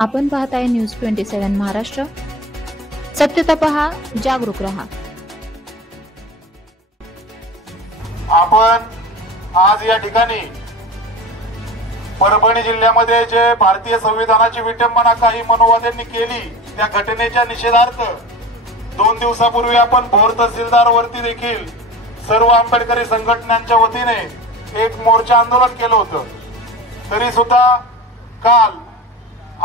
आपण पाहताय न्यूज 27 महाराष्ट्र. सत्यता पहा, जागरूक रहा. आपण आज या ठिकाणी परभणी जिल्ह्यामध्ये जे भारतीय संविधानाची विटंबना काही मनोवाद्यांनी केली त्या घटनेच्या निषेधार्थ 2 दिवसापूर्वी आपण भोर तहसीलदार वरती देखील सर्व आंबेडकरी संघटनांच्या वतीने एक मोर्चा आंदोलन केलं होतं. तरी सुद्धा काल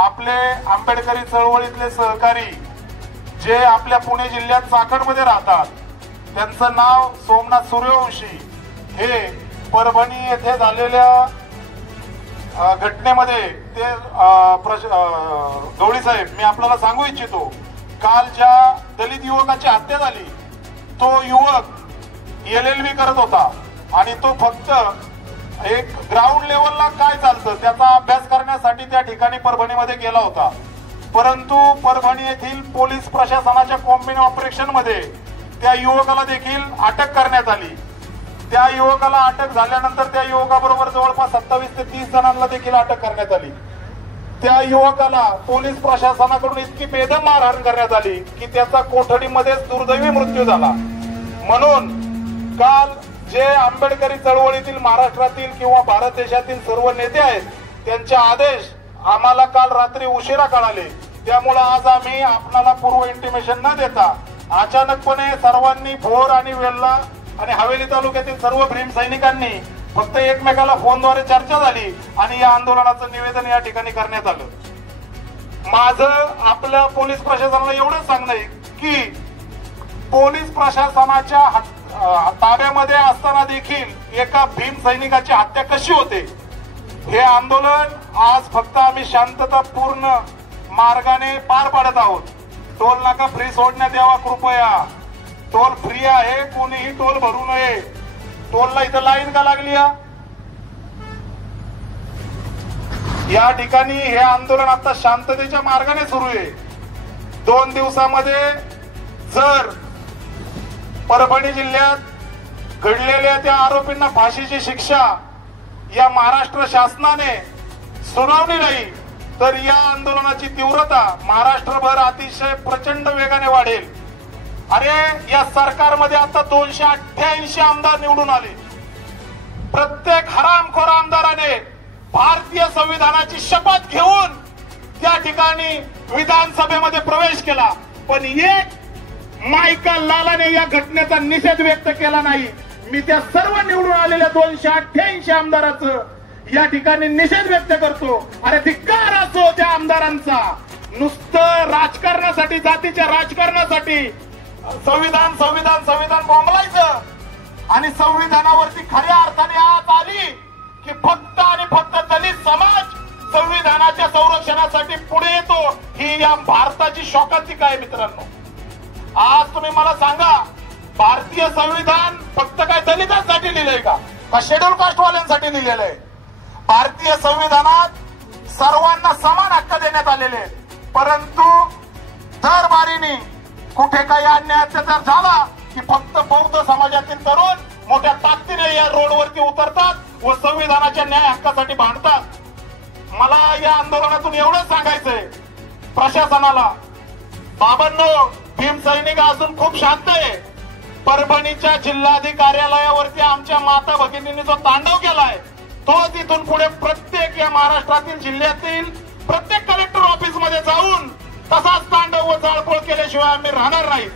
आपले आंबेडकरी चळवळीतले सहकारी जे आपल्या पुणे जिल्ह्यात चाकणमध्ये राहतात त्यांचं नाव सोमनाथ सूर्यवंशी हे परभणी येथे झालेल्या घटनेमध्ये ते गवळी साहेब मी आपल्याला सांगू इच्छितो, काल ज्या दलित युवकाची हत्या झाली तो युवक LLB करत होता आणि तो फक्त एक ग्राउंड लेवलला काय चालतं त्याचा अभ्यास करण्यासाठी त्या ठिकाणी परभणीमध्ये गेला होता. परंतु परभणी येथील पोलीस प्रशासनाच्या कॉम्बिन ऑपरेशन मध्ये त्या युवकाला देखील अटक करण्यात आली. त्या युवकाला अटक झाल्यानंतर त्या युवकाबरोबर जवळपास 27 ते 30 जणांना देखील अटक करण्यात आली. त्या युवकाला पोलीस प्रशासनाकडून इतकी बेदम मारहाण करण्यात आली की त्याचा कोठडीमध्येच दुर्दैवी मृत्यू झाला. म्हणून काल जे आंबेडकरी चळवळीतील महाराष्ट्रातील किंवा भारत देशातील सर्व नेते आहेत त्यांचे आदेश आम्हाला काल रात्री उशिरा कळाले. त्यामुळे आज आम्ही आपल्याला पूर्व इंटिमेशन न देता अचानकपणे सर्वांनी भोर आणि वेल्हा आणि हवेली तालुक्यातील सर्व भीम सैनिकांनी फक्त एकमेकाला फोनद्वारे चर्चा झाली आणि या आंदोलनाचं निवेदन या ठिकाणी करण्यात आलं. माझं आपल्या पोलीस प्रशासनाला एवढंच सांगणं आहे की पोलीस प्रशासनाच्या ताब्यामध्ये असताना देखील एका भीम सैनिकाची हत्या कशी होते हे आंदोलन आज फक्त आम्ही शांततापूर्ण मार्गाने पार पाडत आहोत. टोल नाका फ्री सोडण्यात यावा कृपया. टोल फ्री आहे, कोणीही टोल भरू नये. टोलला इथं लाईन का लागली? या ठिकाणी हे आंदोलन आता शांततेच्या मार्गाने सुरू आहे. 2 दिवसामध्ये जर परभणी जिल्ह्यात घडलेल्या त्या आरोपींना फाशीची शिक्षा या महाराष्ट्र शासनाने सुनावली नाही तर या आंदोलनाची तीव्रता महाराष्ट्रभर अतिशय प्रचंड वेगाने वाढेल. अरे या सरकारमध्ये आता 288 आमदार निवडून आले. प्रत्येक हरामखोर आमदाराने भारतीय संविधानाची शपथ घेऊन त्या ठिकाणी विधानसभेमध्ये प्रवेश केला, पण एक मायकल लालाने या घटनेचा निषेध व्यक्त केला नाही. मी त्या सर्व निवडून आलेल्या 288 आमदाराचं या ठिकाणी निषेध व्यक्त करतो. अरे धिक्कार असो त्या आमदारांचा. नुसतं राजकारणासाठी, जातीच्या राजकारणासाठी संविधान संविधान संविधान बोंबलायचं आणि संविधानावरती खऱ्या अर्थाने आज आली की फक्त आणि फक्त दलित समाज संविधानाच्या संरक्षणासाठी पुढे येतो. ही या भारताची शौकांतिका आहे मित्रांनो. आज तुम्ही मला सांगा, भारतीय संविधान फक्त काय दलितांसाठी लिहिलंय का शेड्यूल कास्टवाल्यांसाठी लिहिलेलं आहे? भारतीय संविधानात सर्वांना समान हक्क देण्यात आलेले आहेत. परंतु दरबारीने कुठे काही अन्याय अत्याचार झाला की फक्त बौद्ध समाजातील तरुण मोठ्या ताकदीने या रोडवरती उतरतात व संविधानाच्या न्याय हक्कासाठी भांडतात. मला या आंदोलनातून एवढंच सांगायचंय प्रशासनाला, बाबांनो भीम सैनिक असून खूप शांत आहे. परभणीच्या जिल्हाधिकार्यालयावरती आमच्या माता भगिनींनी जो तांडव केलाय तो तिथून पुढे प्रत्येक या महाराष्ट्रातील जिल्ह्यातील प्रत्येक कलेक्टर ऑफिस मध्ये जाऊन तसाच तांडव व जाळपोळ केल्याशिवाय आम्ही राहणार नाही.